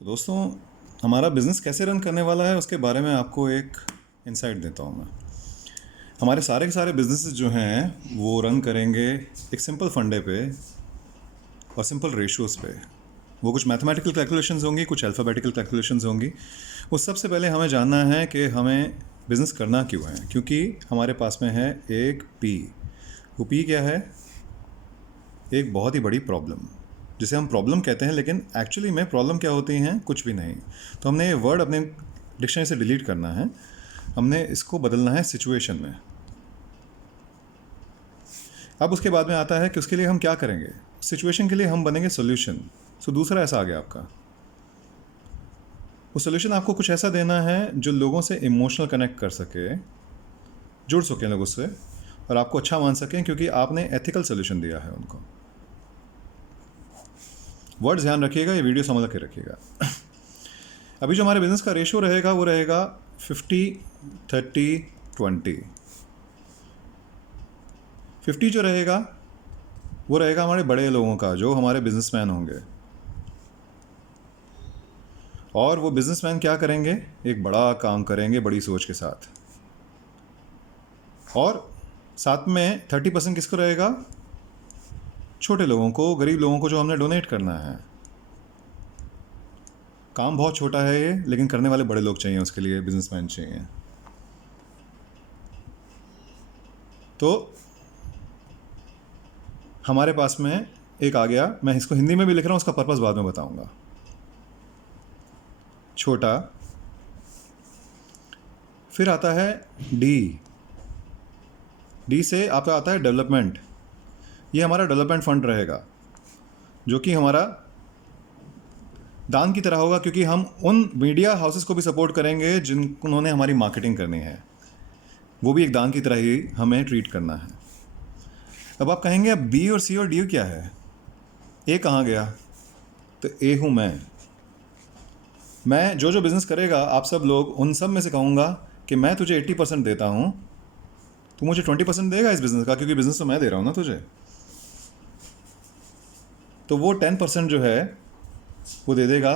तो दोस्तों, हमारा बिज़नेस कैसे रन करने वाला है उसके बारे में आपको एक इंसाइट देता हूँ मैं। हमारे सारे के सारे बिजनेसेस जो हैं वो रन करेंगे एक सिंपल फंडे पे और सिंपल रेशियोज़ पे। वो कुछ मैथमेटिकल कैलकुलेशंस होंगी, कुछ अल्फ़ाबेटिकल कैलकुलेशंस होंगी। उस सबसे पहले हमें जानना है कि हमें बिज़नेस करना क्यों है, क्योंकि हमारे पास में है एक पी। वो पी क्या है? एक बहुत ही बड़ी प्रॉब्लम, जिसे हम प्रॉब्लम कहते हैं, लेकिन एक्चुअली में प्रॉब्लम क्या होती हैं? कुछ भी नहीं। तो हमने ये वर्ड अपने डिक्शनरी से डिलीट करना है, हमने इसको बदलना है सिचुएशन में। अब उसके बाद में आता है कि उसके लिए हम क्या करेंगे। सिचुएशन के लिए हम बनेंगे सोल्यूशन। सो दूसरा ऐसा आ गया आपका। वो सोल्यूशन आपको कुछ ऐसा देना है जो लोगों से इमोशनल कनेक्ट कर सके, जुड़ सकें लोगों से, और आपको अच्छा मान सकें, क्योंकि आपने एथिकल सोल्यूशन दिया है उनको। वर्ड्स ध्यान रखिएगा, ये वीडियो समझ के रखिएगा। अभी जो हमारे बिजनेस का रेशियो रहेगा वो रहेगा 50-30-20। 50 जो रहेगा वो रहेगा हमारे बड़े लोगों का, जो हमारे बिजनेसमैन होंगे। और वो बिजनेसमैन क्या करेंगे? एक बड़ा काम करेंगे बड़ी सोच के साथ। और साथ में 30% किसको रहेगा? छोटे लोगों को, गरीब लोगों को, जो हमने डोनेट करना है। काम बहुत छोटा है ये, लेकिन करने वाले बड़े लोग चाहिए, उसके लिए बिजनेसमैन चाहिए। तो हमारे पास में एक आ गया, मैं इसको हिंदी में भी लिख रहा हूँ, उसका पर्पस बाद में बताऊंगा। छोटा। फिर आता है डी। डी से आपका आता है डेवलपमेंट। ये हमारा डेवलपमेंट फंड रहेगा, जो कि हमारा दान की तरह होगा, क्योंकि हम उन मीडिया हाउसेस को भी सपोर्ट करेंगे जिन्होंने हमारी मार्केटिंग करनी है। वो भी एक दान की तरह ही हमें ट्रीट करना है। अब आप कहेंगे, अब बी और सी और डी क्या है? ए कहाँ गया? तो ए हूँ मैं जो बिज़नेस करेगा, आप सब लोग, उन सब में से कहूँगा कि मैं तुझे 80% देता हूँ, तू मुझे 20% देगा इस बिज़नेस का, क्योंकि बिज़नेस तो मैं दे रहा हूँ ना तुझे। तो वो 10% जो है वो दे देगा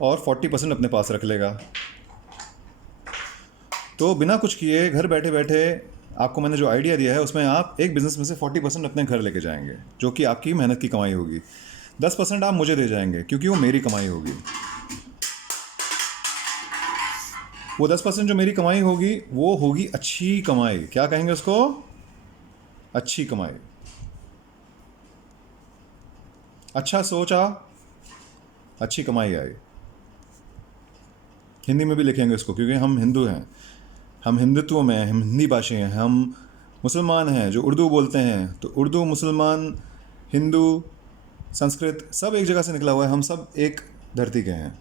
और 40% अपने पास रख लेगा। तो बिना कुछ किए, घर बैठे बैठे, आपको मैंने जो आइडिया दिया है उसमें आप एक बिज़नेस में से 40% अपने घर लेके जाएंगे, जो कि आपकी मेहनत की कमाई होगी। 10% आप मुझे दे जाएंगे, क्योंकि वो मेरी कमाई होगी। वो 10% जो मेरी कमाई होगी वो होगी अच्छी कमाई। क्या कहेंगे उसको? अच्छी कमाई। अच्छा सोचा, अच्छी कमाई आई। हिंदी में भी लिखेंगे इसको, क्योंकि हम हिंदू हैं, हम हिंदुत्व में हैं, हम हिंदी भाषी हैं। हम मुसलमान हैं जो उर्दू बोलते हैं, तो उर्दू, मुसलमान, हिंदू, संस्कृत सब एक जगह से निकला हुआ है। हम सब एक धरती के हैं।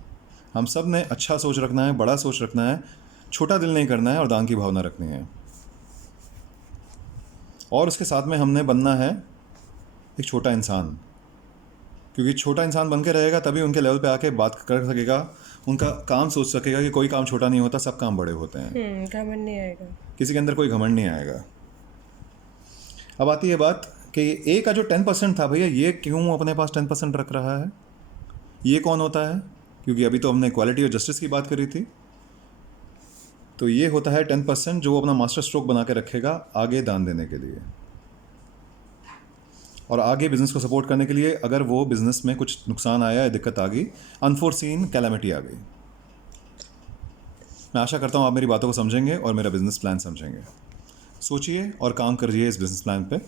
हम सब ने अच्छा सोच रखना है, बड़ा सोच रखना है, छोटा दिल नहीं करना है, और दान की भावना रखनी है। और उसके साथ में हमने बनना है एक छोटा इंसान, क्योंकि छोटा इंसान बन के रहेगा तभी उनके लेवल पे आके बात कर सकेगा, उनका काम सोच सकेगा कि कोई काम छोटा नहीं होता, सब काम बड़े होते हैं। घमंड नहीं आएगा। किसी के अंदर कोई घमंड नहीं आएगा। अब आती है बात कि ए का जो 10% था, भैया ये क्यों अपने पास 10% रख रहा है? ये कौन होता है? क्योंकि अभी तो हमने इक्वालिटी और जस्टिस की बात करी थी। तो ये होता है 10% जो वो अपना मास्टर स्ट्रोक बना के रखेगा आगे दान देने के लिए, और आगे बिजनेस को सपोर्ट करने के लिए, अगर वो बिजनेस में कुछ नुकसान आया या दिक्कत आ गई, अनफोर्सीन कैलामिटी आ गई। मैं आशा करता हूँ आप मेरी बातों को समझेंगे और मेरा बिजनेस प्लान समझेंगे। सोचिए और काम करिए इस बिजनेस प्लान पे।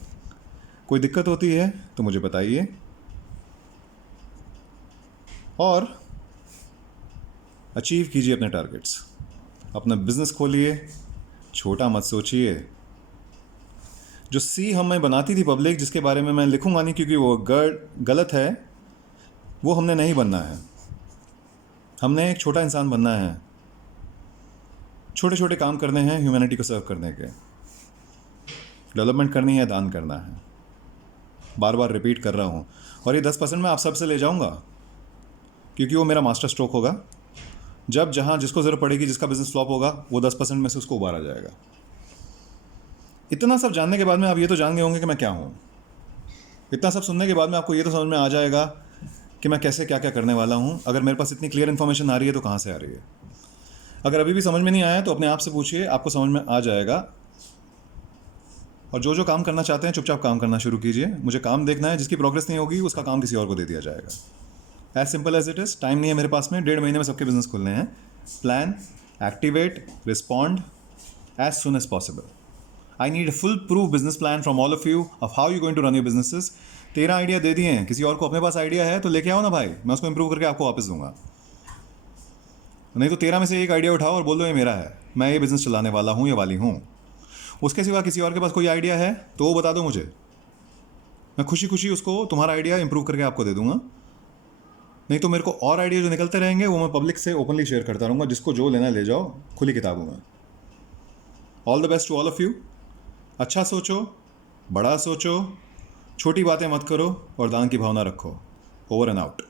कोई दिक्कत होती है तो मुझे बताइए, और अचीव कीजिए अपने टारगेट्स। अपना बिजनेस खोलिए, छोटा मत सोचिए। जो सी हमें बनाती थी पब्लिक, जिसके बारे में मैं लिखूंगा नहीं क्योंकि वो गलत है, वो हमने नहीं बनना है। हमने एक छोटा इंसान बनना है, छोटे छोटे काम करने हैं ह्यूमैनिटी को सर्व करने के, डेवलपमेंट करनी है, दान करना है। बार बार रिपीट कर रहा हूँ। और ये 10% मैं आप सबसे ले जाऊँगा, क्योंकि वो मेरा मास्टर स्ट्रोक होगा। जब जहाँ जिसको ज़रूरत पड़ेगी, जिसका बिजनेस फ्लॉप होगा, वो 10% में से उसको उबारा जाएगा। इतना सब जानने के बाद में आप ये तो जान गए होंगे कि मैं क्या हूँ। इतना सब सुनने के बाद में आपको ये तो समझ में आ जाएगा कि मैं कैसे क्या क्या करने वाला हूँ। अगर मेरे पास इतनी क्लियर इन्फॉर्मेशन आ रही है तो कहाँ से आ रही है। अगर अभी भी समझ में नहीं आया तो अपने आप से पूछिए, आपको समझ में आ जाएगा। और जो जो काम करना चाहते हैं चुपचाप काम करना शुरू कीजिए। मुझे काम देखना है, जिसकी प्रोग्रेस नहीं होगी उसका काम किसी और को दे दिया जाएगा। As simple as it is. Time नहीं है मेरे पास में, 1.5 महीने में सबके बिजनेस खुलने हैं। Plan, activate, respond as soon as possible. I need full proof business plan from all of you of how you going to run your businesses. 13 idea दे दिए हैं, किसी और को अपने पास आइडिया है तो लेके आओ ना भाई, मैं उसको इंप्रूव करके आपको वापस दूंगा। नहीं तो 13 में से एक आइडिया उठाओ और बोल दो ये मेरा है, मैं ये बिजनेस चलाने वाला हूँ या वाली हूँ। उसके सिवा किसी और के पास कोई आइडिया है तो वो बता दो मुझे, मैं खुशी खुशी उसको तुम्हारा आइडिया इंप्रूव करके आपको दे दूंगा। नहीं तो मेरे को और आइडिया जो निकलते रहेंगे वो मैं पब्लिक से ओपनली शेयर करता रहूँगा, जिसको जो लेना ले जाओ, खुली किताब हूँ मैं। All the best to all of you. अच्छा सोचो, बड़ा सोचो, छोटी बातें मत करो और दान की भावना रखो। Over and out.